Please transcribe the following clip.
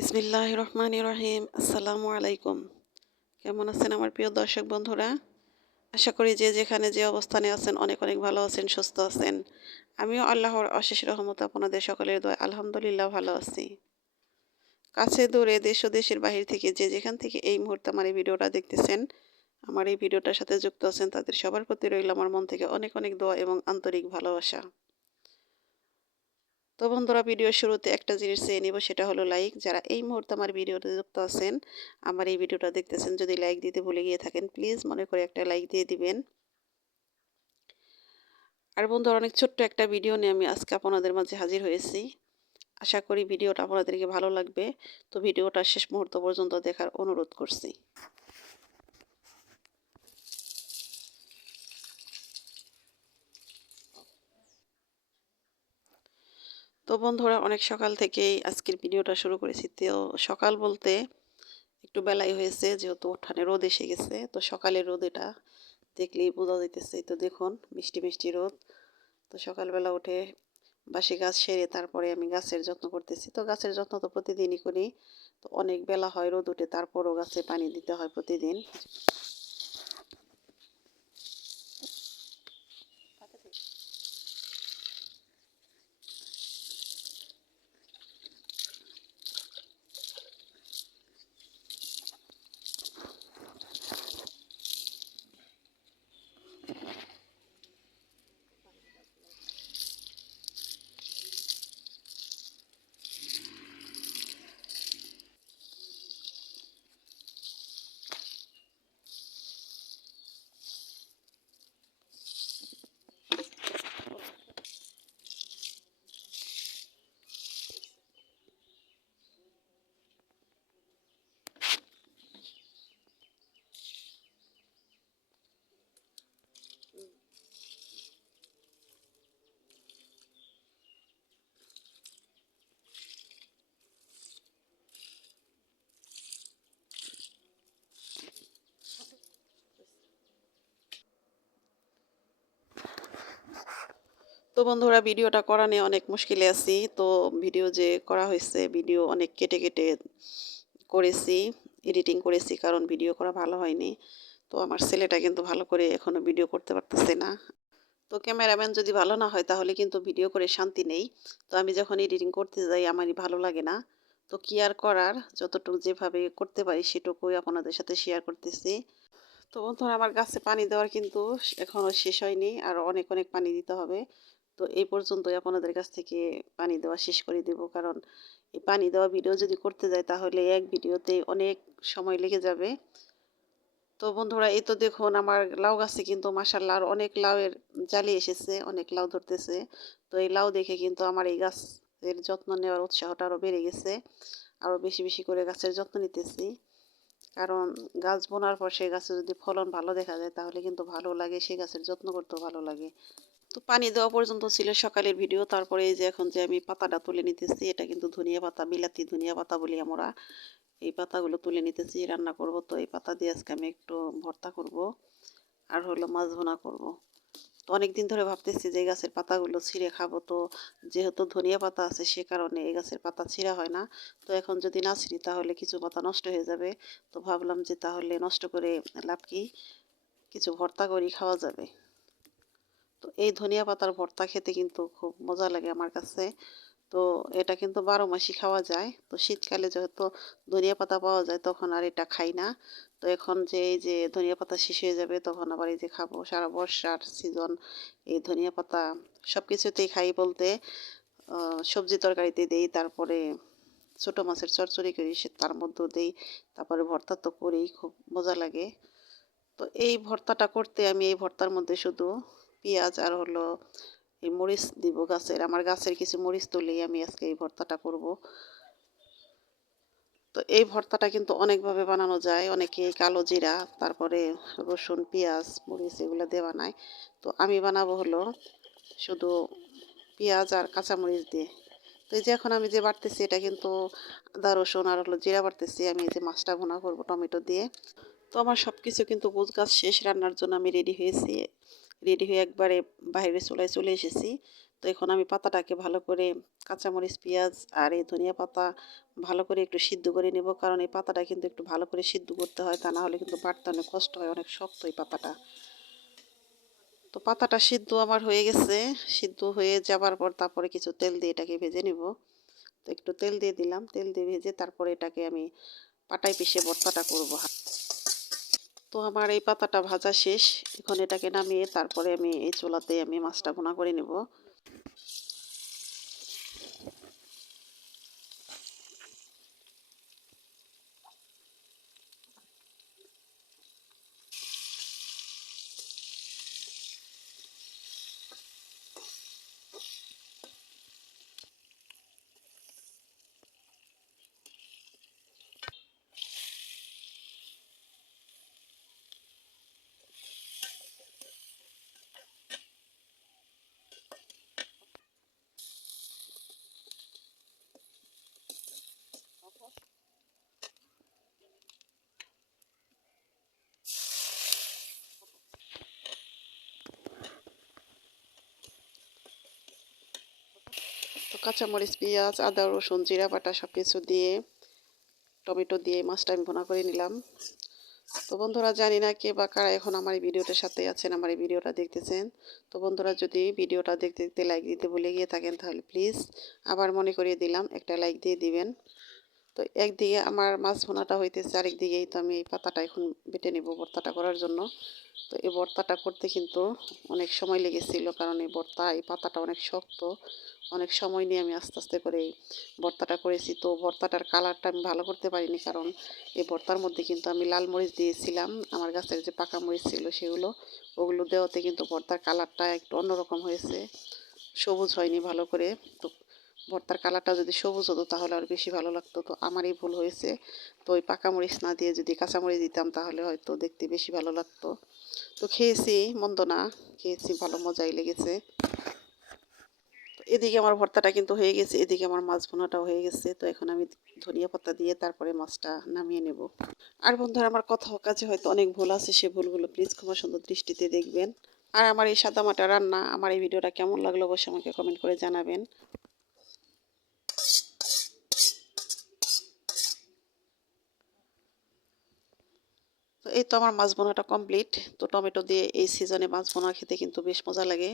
বিসমিল্লাহির রহমানির রহিম। আসসালামু আলাইকুম। কেমন আছেন আমার প্রিয় দর্শক বন্ধুরা? আশা করি যে যেখানে যে অবস্থানে আছেন অনেক অনেক ভালো আছেন, সুস্থ আছেন। আমিও আল্লাহর অশেষ রহমতে আপনাদের সকলের দোয়ায় আলহামদুলিল্লাহ ভালো আছি। কাছে দূরে দেশ ও দেশের বাহির থেকে যে যেখান থেকে এই মুহূর্তে আমার এই ভিডিওটা দেখতেছেন, আমার এই ভিডিওটার সাথে যুক্ত আছেন, তাদের সবার প্রতি রইল আমার মন থেকে অনেক অনেক দোয়া এবং আন্তরিক ভালোবাসা। তো বন্ধুরা, ভিডিওর শুরুতে একটা জিনিস চেয়ে নিব, সেটা হলো লাইক। যারা এই মুহূর্তে আমার ভিডিওতে যুক্ত আছেন, আমার এই ভিডিওটা দেখতেছেন, যদি লাইক দিতে ভুলে গিয়ে থাকেন প্লিজ মনে করে একটা লাইক দিয়ে দিবেন। আর বন্ধুরা, অনেক ছোট্ট একটা ভিডিও নিয়ে আমি আজকে আপনাদের মাঝে হাজির হয়েছি। আশা করি ভিডিওটা আপনাদেরকে ভালো লাগবে। তো ভিডিওটা শেষ মুহূর্ত পর্যন্ত দেখার অনুরোধ করছি। তো বন্ধুরা, অনেক সকাল থেকেই আজকের ভিডিওটা শুরু করেছি। তো সকাল বলতে একটু বেলাই হয়েছে, যেহেতু উঠানে রোদ এসে গেছে। তো সকালের রোদ এটা দেখলেই বোঝা যাইতেছে। তো দেখুন, মিষ্টি মিষ্টি রোদ। তো সকালবেলা উঠে বাসি গাছ সেরে তারপরে আমি গাছের যত্ন করতেছি। তো গাছের যত্ন তো প্রতিদিনই করি। তো অনেক বেলা হয়, রোদ উঠে, তারপরও গাছে পানি দিতে হয় প্রতিদিন। তো বন্ধুরা, ভিডিওটা করা নিয়ে অনেক মুশকিলে আছি। তো ভিডিও যে করা হয়েছে, ভিডিও অনেক কেটে কেটে করেছি, এডিটিং করেছি, কারণ ভিডিও করা ভালো হয়নি। তো আমার ছেলেটা কিন্তু ভালো করে এখনো ভিডিও করতে পারতেছে না। তো ক্যামেরাম্যান যদি ভালো না হয় তাহলে কিন্তু ভিডিও করে শান্তি নেই। তো আমি যখন এডিটিং করতে যাই আমারই ভালো লাগে না। তো কি আর করার, যতটুকু যেভাবে করতে পারি সেটুকুই আপনাদের সাথে শেয়ার করতেছি। তো বন্ধুরা, আমার গাছে পানি দেওয়ার কিন্তু এখনও শেষ হয়নি, আর অনেক অনেক পানি দিতে হবে। তো এই পর্যন্তই আপনাদের কাছ থেকে পানি দেওয়া শেষ করে দেব, কারণ এই পানি দেওয়া ভিডিও যদি করতে যাই তাহলে এক ভিডিওতে অনেক সময় লেগে যাবে। তো বন্ধুরা, এই তো দেখুন, আমার লাউ গাছে কিন্তু মাশাআল্লাহ আর অনেক লাউয়ের জালি এসেছে, অনেক লাউ ধরতেছে। তো এই লাউ দেখে কিন্তু আমার এই গাছের যত্ন নেওয়ার উৎসাহটা আরও বেড়ে গেছে। আরও বেশি বেশি করে গাছের যত্ন নিতেছি, কারণ গাছ বোনার পর সেই গাছে যদি ফলন ভালো দেখা যায় তাহলে কিন্তু ভালো লাগে, সেই গাছের যত্ন করতেও ভালো লাগে। তো পানি দেওয়া পর্যন্ত ছিল সকালের ভিডিও। তারপরে এই যে এখন যে আমি পাতাটা তুলে নিতেছি, এটা কিন্তু ধনিয়া পাতা, বিলাতি ধনিয়া পাতা বলি আমরা। এই পাতাগুলো তুলে নিতেছি, রান্না করব। তো এই পাতা দিয়ে আজকে আমি একটু ভর্তা করব, আর হলো মাছ ভুনা করব। তো অনেক দিন ধরে ভাবতেছি যে এই গাছের পাতাগুলো ছিঁড়ে খাবো। তো যেহেতু ধনিয়া পাতা আছে সে কারণে এই গাছের পাতা ছিঁড়া হয় না। তো এখন যদি না ছিঁড়ি তাহলে কিছু পাতা নষ্ট হয়ে যাবে। তো ভাবলাম যে তাহলে নষ্ট করে লাভ কি, কিছু ভর্তা করি, খাওয়া যাবে। তো এই ধনিয়া পাতার ভর্তা খেতে কিন্তু খুব মজা লাগে আমার কাছে। তো এটা কিন্তু 12 মাসই খাওয়া যায়। তো শীতকালে যেহেতু ধনিয়া পাতা পাওয়া যায় তখন আর এটা খাই না। তো এখন যে এই যে ধনিয়া পাতা শেষ হয়ে যাবে তখন আবার এই যে খাবো। সারা বর্ষার সিজন এই ধনিয়া পাতা সব কিছুতেই খাই বলতে, সবজি তরকারিতে দেই, তারপরে ছোট মাছের চচ্চড়ি করি তার মধ্যেও দেই, তারপরে ভর্তা তো করেই, খুব মজা লাগে। তো এই ভর্তাটা করতে আমি এই ভর্তার মধ্যে শুধু পেঁয়াজ আর হলো এই মরিচ দিব গাছের, আমার গাছের কিছু মরিচ তুলেই আমি আজকে এই ভর্তাটা করব। তো এই ভর্তাটা কিন্তু অনেকভাবে বানানো যায়, অনেকে কালো জিরা, তারপরে রসুন, পেঁয়াজ, মরিচ এগুলো দিয়ে বানায়। তো আমি বানাবো হলো শুধু পেঁয়াজ আর কাঁচামরিচ দিয়ে। তো এই যে এখন আমি যে বাটতেছি এটা কিন্তু আদা রসুন আর হলো জিরা বাটতেছি। আমি এই যে মাছটা ভুনা করবো টমেটো দিয়ে। তো আমার সব কিছু কিন্তু গোছগাছ শেষ, রান্নার জন্য আমি রেডি হয়েছি। রেডি হয়ে একবারে বাইরের চুলায় চলে এসেছি। তো এখন আমি পাতাটাকে ভালো করে কাঁচামরিচ, পেঁয়াজ আর এই ধনিয়া পাতা ভালো করে একটু সিদ্ধ করে নেব, কারণ এই পাতাটা কিন্তু একটু ভালো করে সিদ্ধ করতে হয়, তা না হলে কিন্তু বাটতে অনেক কষ্ট হয়, অনেক শক্ত এই পাতাটা। তো পাতাটা সিদ্ধ আমার হয়ে গেছে। সিদ্ধ হয়ে যাবার পর তারপরে কিছু তেল দিয়ে এটাকে ভেজে নিব। তো একটু তেল দিয়ে দিলাম, তেল দিয়ে ভেজে তারপরে এটাকে আমি পাটায় পিষে ভর্তাটা করব। তো আমার এই পাতাটা ভাজা শেষ। এখন এটাকে নামিয়ে তারপরে আমি এই চুলাতে আমি মাছটা ভুনা করে নেব। তো কাঁচামরিচ, পেঁয়াজ, আদা, রসুন, জিরা বাটা সব কিছু দিয়ে টমেটো দিয়ে মাছটা আমি ভুনা করে নিলাম। তো বন্ধুরা, জানি না কে বা কারা এখন আমার এই ভিডিওটার সাথে আছেন, আমার এই ভিডিওটা দেখতেছেন। তো বন্ধুরা, যদি ভিডিওটা দেখতে দেখতে লাইক দিতে ভুলে গিয়ে থাকেন তাহলে প্লিজ আবার মনে করিয়ে দিলাম, একটা লাইক দিয়ে দিবেন। তো একদিকে আমার মাছ ভুনাটা হইতেছে, আরেকদিকেই তো আমি এই পাতাটা এখন বেটে নেব ভর্তাটা করার জন্য। তো এই ভর্তাটা করতে কিন্তু অনেক সময় লেগেছিল, কারণ এই পাতাটা অনেক শক্ত। অনেক সময় নিয়ে আমি আস্তে আস্তে করে এই ভর্তাটা করেছি। তো ভর্তাটার কালারটা আমি ভালো করতে পারিনি, কারণ এই ভর্তার মধ্যে কিন্তু আমি লাল মরিচ দিয়েছিলাম। আমার গাছের যে পাকা মরিচ ছিল সেগুলো, ওগুলো দেওয়াতে কিন্তু ভর্তার কালারটা একটু অন্যরকম হয়েছে, সবুজ হয়নি ভালো করে। তো ভর্তার কালারটা যদি সবুজ হতো তাহলে আর বেশি ভালো লাগতো। তো আমারই ভুল হয়েছে। তো ওই পাকা মরিচ না দিয়ে যদি কাঁচা মরিচ দিতাম তাহলে হয়তো দেখতে বেশি ভালো লাগতো। তো খেয়েছি, মন্দ না, খেয়েছি, ভালো, মজাই লেগেছে। তো এদিকে আমার ভর্তাটা কিন্তু হয়ে গেছে, এদিকে আমার মাছ ভুনাটাও হয়ে গেছে। তো এখন আমি ধনিয়া পাতা দিয়ে তারপরে মাছটা নামিয়ে নেব। আর বন্ধুরা, আমার কথা কাজে হয়তো অনেক ভুল আছে, সে ভুলগুলো প্লিজ ক্ষমা সুন্দর দৃষ্টিতে দেখবেন। আর আমার এই সাদামাটা রান্না, আমার এই ভিডিওটা কেমন লাগলো অবশ্যই আমাকে কমেন্ট করে জানাবেন। তো এই তো আমার মাছ ভুনাটা কমপ্লিট। তো টমেটো দিয়ে এই সিজনে মাছ ভুনা খেতে কিন্তু বেশ মজা লাগে।